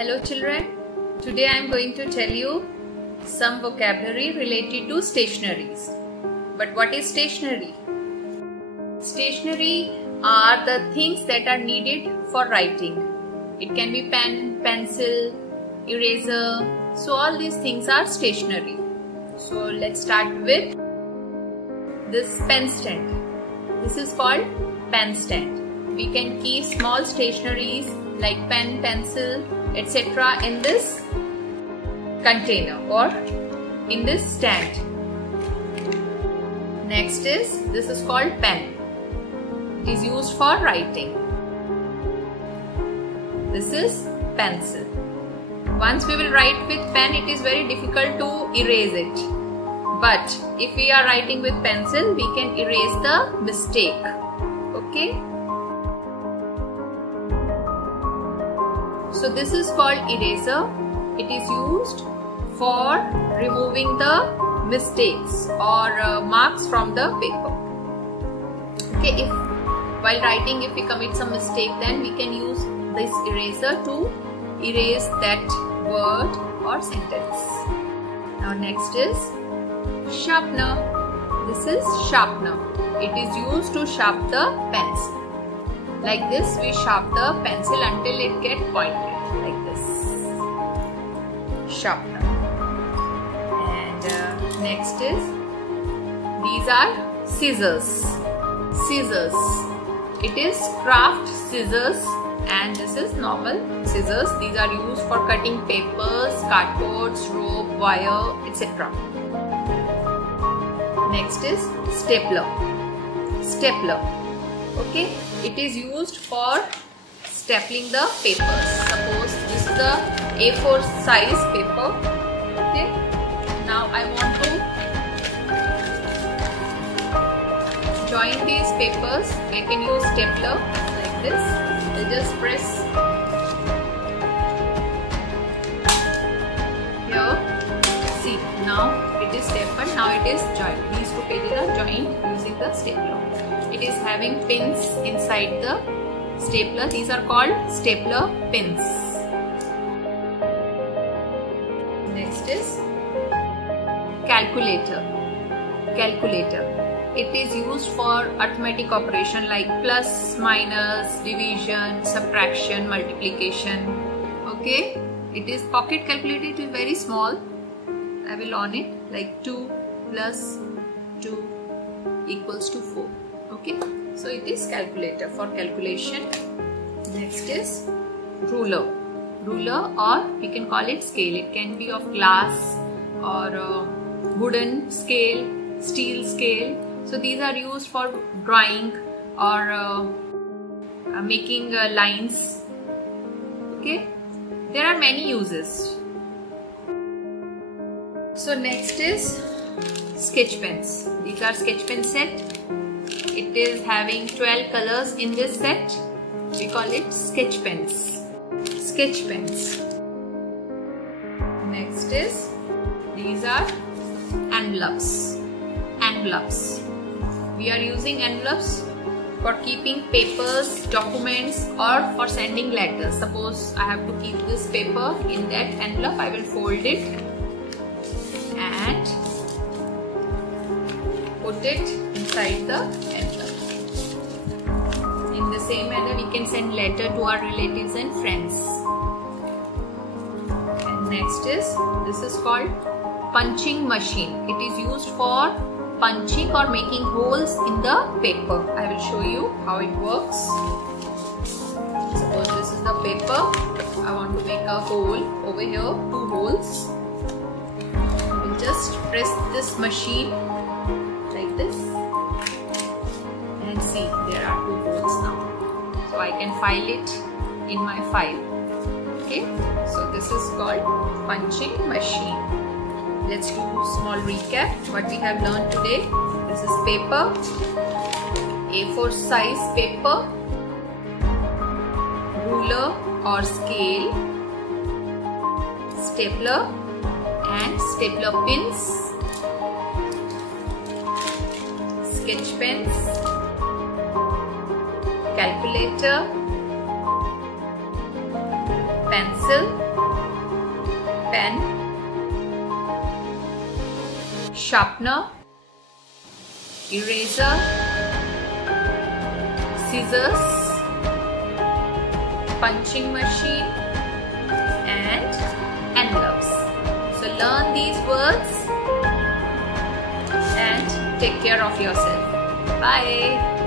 Hello children, today I am going to tell you some vocabulary related to stationaries. But what is stationery? Stationery are the things that are needed for writing. It can be pen, pencil, eraser. So all these things are stationery. So let's start with this pen stand. This is called pen stand. We can keep small stationaries like pen, pencil, etc. in this container or in this stand. Next is, this is called pen. It is used for writing. This is pencil. Once we will write with pen, it is very difficult to erase it. But if we are writing with pencil, we can erase the mistake. Okay? So this is called eraser. It is used for removing the mistakes or marks from the paper. Okay, while writing, if we commit some mistake, then we can use this eraser to erase that word or sentence. Now next is sharpener. This is sharpener. It is used to sharpen the pencil. Like this, we sharpen the pencil until it gets pointed. Like this. Sharpener. And next is, these are scissors. Scissors. It is craft scissors and this is normal scissors. These are used for cutting papers, cardboards, rope, wire, etc. Next is stapler. Stapler. Okay, it is used for stapling the papers. Suppose this is the A4 size paper. Okay, now I want to join these papers. I can use stapler like this. I just press here. See, now it is stapled. Now it is joined. These two pages are joined using the stapler. It is having pins inside the stapler. These are called stapler pins. Next is calculator. Calculator. It is used for arithmetic operation like plus, minus, division, subtraction, multiplication. Okay. It is pocket calculator. It is very small. I will on it like 2 plus 2 equals to 4. Okay, so it is calculator for calculation. Next is ruler. Ruler, or we can call it scale. It can be of glass or wooden scale, steel scale. So these are used for drawing or making lines. Okay, there are many uses. So next is sketch pens. These are sketch pen set. It is having 12 colors in this set. We call it sketch pens. Sketch pens. Next is, these are envelopes. Envelopes. We are using envelopes for keeping papers, documents, or for sending letters. Suppose I have to keep this paper in that envelope. I will fold it and put it inside the envelope. In the same manner, we can send letter to our relatives and friends. And next is, this is called punching machine. It is used for punching or making holes in the paper. I will show you how it works. Suppose this is the paper. I want to make a hole over here, 2 holes. I will just press this machine like this. And see, there are 2 holes now. So I can file it in my file. Okay, so this is called punching machine. Let's do a small recap what we have learned today. This is paper, A4 size paper, ruler or scale, stapler and stapler pins, sketch pens, calculator, pencil, sharpener, eraser, scissors, punching machine and envelopes. So learn these words and take care of yourself. Bye.